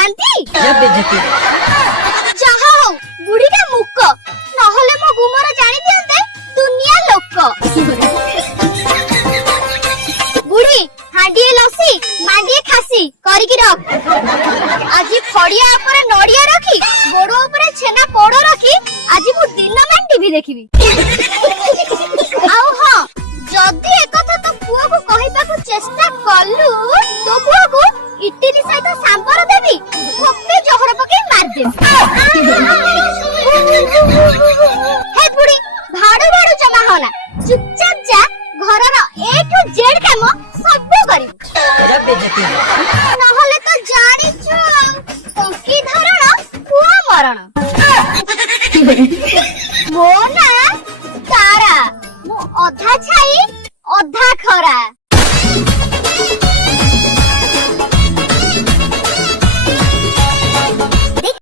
जाती जहा हो बुढ़ीटा मुक नहले मो गुमर जानी दियंते दुनिया लोक बुढ़ी हांडी लसी मांडी खासी करिकी रख आज फड़िया ऊपर नड़िया रखी गोड़ ऊपर छेना पोड़ रखी आज मु दिन मान टीवी देखिबी आउ हां जदी एकथा तो पुआ को कहिबा को चेष्टा कलु तो पुआ को इटली सहित सांबर देबी थप्पे जहर पके मार दे हे बुढ़ी भाड़ो भाड़ो जमा होना चुपचाप जा घरर ए टू जेड काम सब करी नहले तो जानी छु टंकी धरण पुआ मरण मो ना तारा मो अधा छाई अधा खरा।